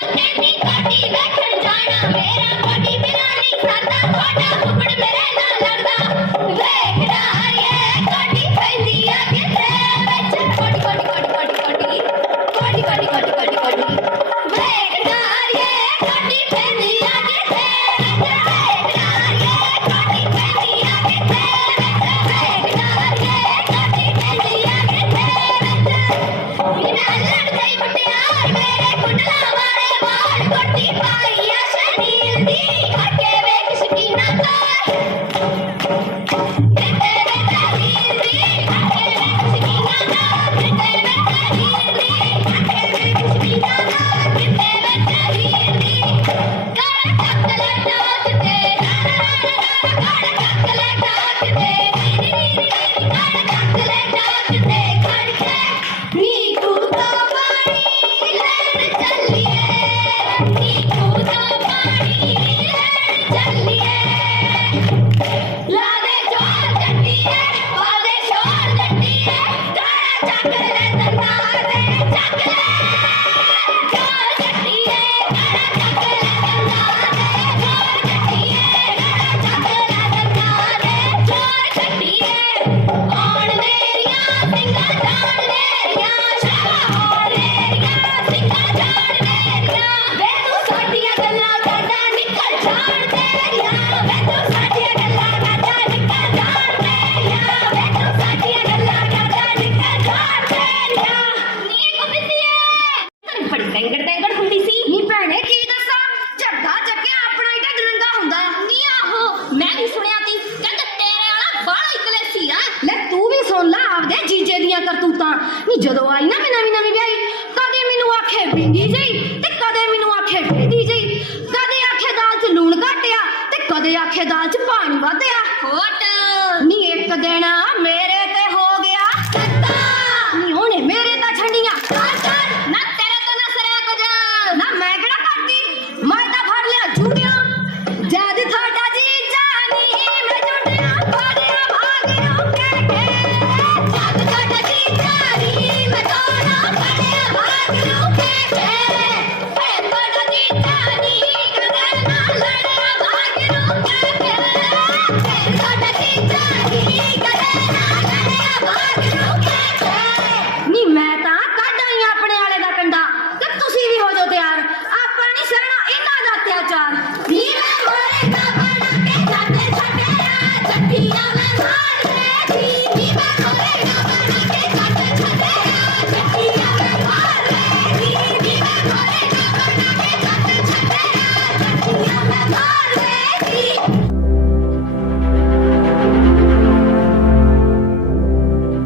तो मेरा बॉडी बिना नहीं खाता छोटा Thank you. ਧੀਆ ਲੈ ਤੂੰ ਵੀ ਸੁਣ ਲੈ ਆਪਦੇ ਜੀਜੇ ਦੀਆਂ ਕਰਤੂਤਾਂ। ਨਹੀਂ ਜਦੋਂ ਆਈ ਨਾ ਮੈਂ ਨਵੀਂ ਨਵੀਂ ਵਿਆਹੀ ਕਦੇ ਮੈਨੂੰ ਆਖੇ ਬਿੰਦੀ ਜਈ ਤੇ ਕਦੇ ਮੈਨੂੰ ਆਖੇ ਫੇਦੀ ਜਈ ਕਦੇ ਆਖੇ ਦਾਲ 'ਚ ਲੂਣ ਘਟਿਆ ਤੇ ਕਦੇ ਆਖੇ ਦਾਲ 'ਚ ਪਾਣੀ ਵਧਿਆ। ਹੋਟ ਨਹੀਂ ਇੱਕ ਦਿਨ ਮੇਰੇ